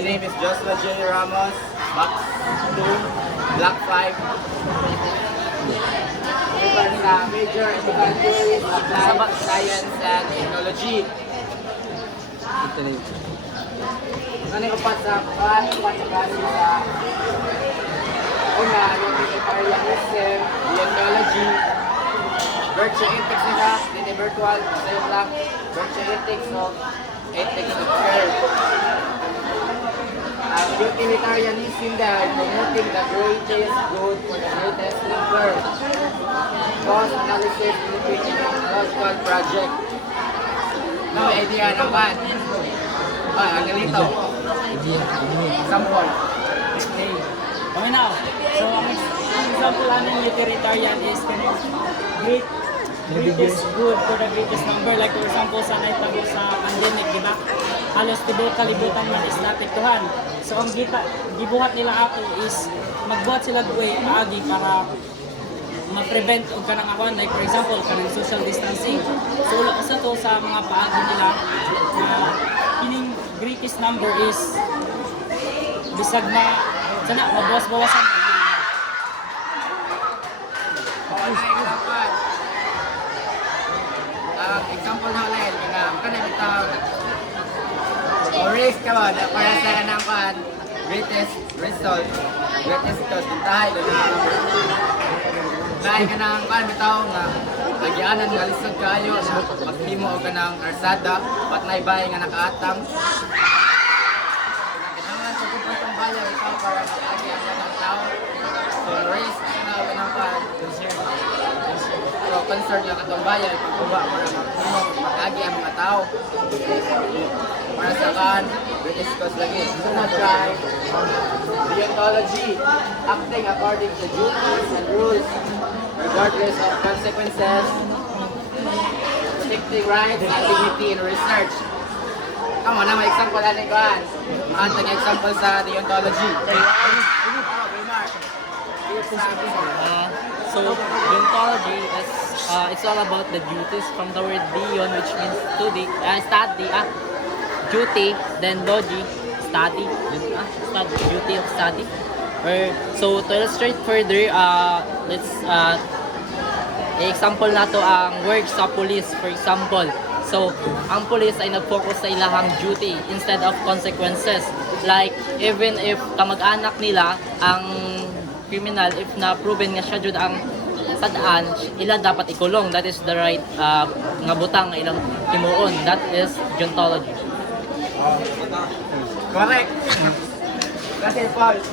My name is Joshua J. Ramos, Box 2, Block 5. Sa major education, applied science and technology. Ano yung pasakan sa una, yung vegetarianism, technology, virtue ethics nila, hindi virtual, sa'yo lang, virtue ethics, no? Ethics of care. Utilitarianism dahil promoting the greatest good for the greatest number. Cost analysis, indicating technological project. No idea naman. Ang galito. Example. Okay. Okay now. So, ang example ng utilitarian is greatest good for the greatest number. Like for example, sa naitabo sa pandemic, di ba? Halos tibuok kalibutan man is naapektuhan. So, ang gibuhat nila ato is magbuhat sila way paagi para ma-prevent og kanang akuan, like for example kanang social distancing. So usa to sa mga paagi nila na kining greatest number is bisag na sana mabawas-bawasan. Example na ulit, kanang bitaw risk ka ba para sa kanang kuan greatest result, greatest cost tayo dahil ka nang kuan bitaw nga agyanan nga lisod kayo na maghimo og kanang arsada pat naibay nga nakaatang kinahanglan sa kupang bayan ikaw para mag-agyanan ng tao so risk na kanang kuan so concern lang atong bayan pagkuha para mag-agi ang mga tao para sa kan British coast lagi sunod try deontology acting according to duties and rules regardless of consequences, protecting rights and dignity in research. Come on, may example natin ko an. Ang example sa deontology. So deontology is it's all about the duties from the word deon, which means study, duty, then logy, study, duty of study. So to illustrate further, let's example na to ang work sa police, for example. So ang police ay nag-focus sa ilahang duty instead of consequences. Like even if kamag-anak nila ang criminal, if na proven nga siya jud ang sadaan, ila dapat ikulong. That is the right nga butang nga ilang himuon. That is deontology. Correct. Kasi false.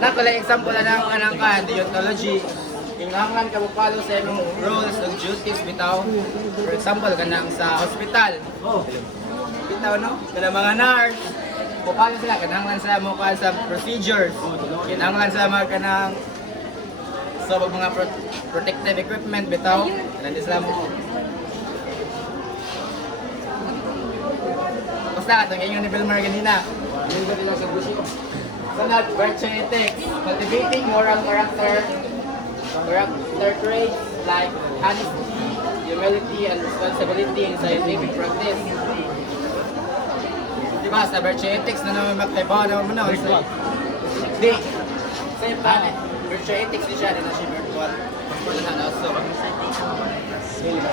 Nakulay example na ng anang kan, deontology. Kinahanglan ka mo-follow sa imong rules ug duties bitaw. For example, kanang sa hospital. Bitaw no? Kanang mga nurse, mo-follow sila kinahanglan sa mo sa procedures. Kinahanglan sa mga kanang so mga protective equipment bitaw. Kanang sila mo. Basta atong ingon ni Belmar ganina. Yung ba nila sa gusto? Sunod, virtue ethics, cultivating moral character traits like honesty, humility, and responsibility in scientific practice. Diba, sa virtue ethics na naman magkaibaw naman mo na. Di, same planet, virtue ethics di siya, di na siya virtual. Passport na also.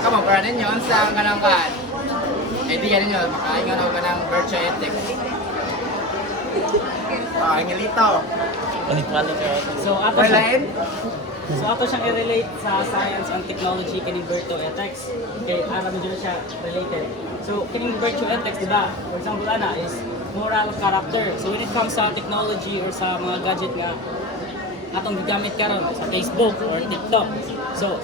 Come on, para ninyo, ang sa kanang kaan. Idea ninyo, makaingan ako kanang virtue ethics. Ang ilito. So ato siyang i-relate sa science and technology kining virtue ethics. Okay, aram dyan siya related. So kining virtue ethics, diba? For example, ana is moral character. So when it comes sa technology or sa mga gadget nga atong gigamit karon sa Facebook or TikTok. So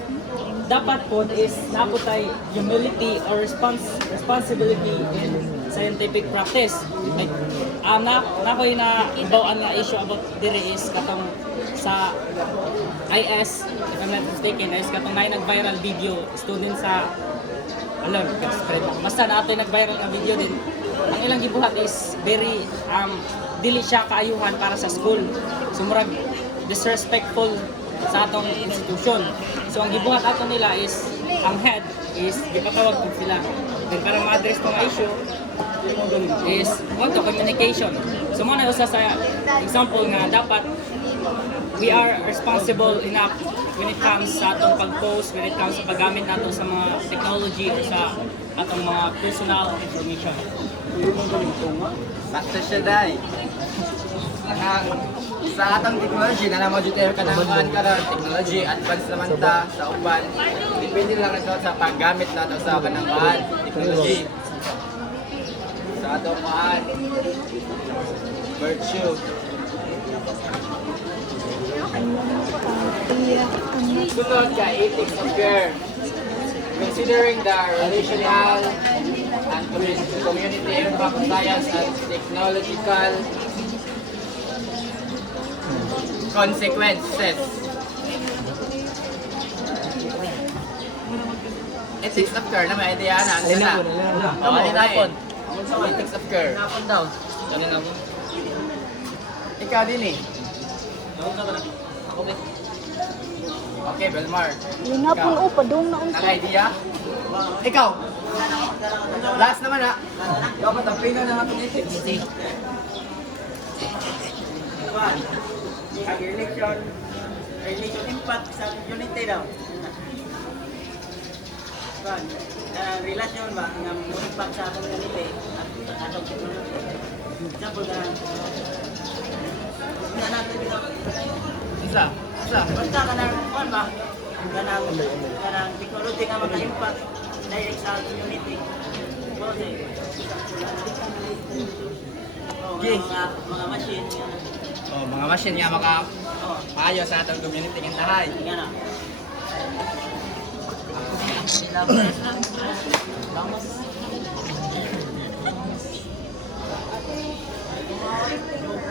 dapat po is naputay humility or responsibility in scientific practice. Like, nakoy na ibawaan nga issue about dire is katong sa IS, if I'm not mistaken, is katong na nag-viral video student sa alam, spread. Basta na ato'y nag-viral na video din. Ang ilang gibuhat is very dili siya kaayuhan para sa school. So murag disrespectful sa atong institution. So ang gibuhat ato nila is ang head is gipatawag ko sila. Then para ma-address tong issue, is auto communication. So mo na usa sa example nga dapat we are responsible enough when it comes sa atong pag-post, when it comes sa paggamit nato sa mga technology or sa atong mga personal information. Sakto siya, Day. Sa atong technology, na naman dito ka ng technology, advanced naman ta sa uban. Depende lang ito sa paggamit nato sa kanang technology. Sa atong virtue. Sunod ka, ethics of care. Considering the relational and community impact of science and technological consequences. Ethics of care na may idea na. Ano na? Ano na yun? Ethics of care. Napon daw. Ano na? Ikaw din eh. Okay. Okay, Belmar. Yun na po, oh, padung na unsa. Naka-idea? Ikaw! Last naman ha. Ikaw patapin na naman itong ethics. Ang relation impact sa community daw. Relasyon ba ng impact sa community at atong technology. Example na natin dito. Isa. Basta kanang kuan ba? Kanang technology nga maka-impact direct sa community. Kasi Okay. mga machine nga. Oh, mga machine nga makapayo sa atong community ng tahay. Nga na.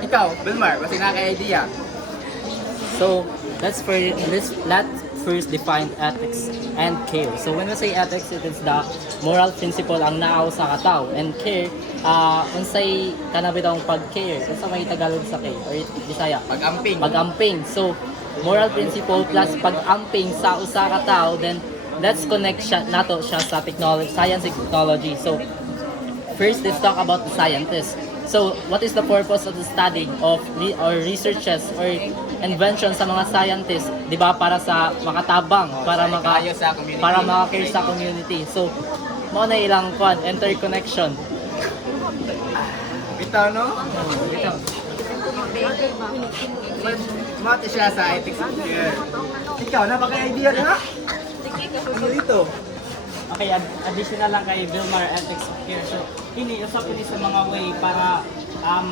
Ikaw, Belmar, basta naka-idea. So let's first define ethics and care. So when we say ethics, it is the moral principle ang naaw sa katao, and care unsay kanabitang pag-care. Unsa may Tagalog sa care or Bisaya? Pag-amping. Pag-amping. So moral principle plus pag-amping sa usa ka tawo, then let's connect siya nato siya sa technology, science and technology. So first, let's talk about the scientists. So, what is the purpose of the studying of or researches or inventions sa mga scientists? 'Di ba, para sa makatabang, para Kayo sa community. para maka-care sa community. So, mao na ilang interconnection. Bitaw, no? Mati siya sa ethics of care. Ikaw, napaka-idea na? Ano dito? Okay, additional lang kay Belmar Ethics of Care. So, ini usap ni sa mga way para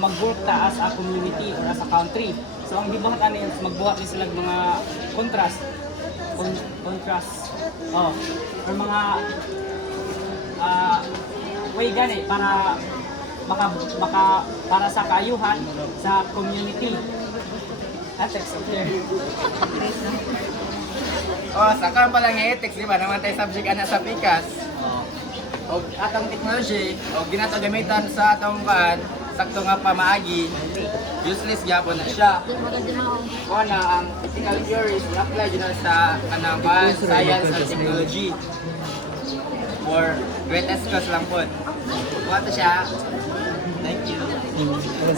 mag-work ta as a community or as a country. So, ang gibuhat ani is magbuhat ni sila ng mga contrast. Oh, or mga way gani para para sa kaayuhan sa community. Ethics of Care. Oh, saka pa lang yung ethics, di ba? Naman tayo subject ana sa PICAS. O atong technology, o ginato gamitan sa atong sakto nga pamaagi, useless gyapon na siya. O na ang ethical theories apply dyan sa kanang science and technology. For greatest cause lang po. Kuha to siya. Thank you.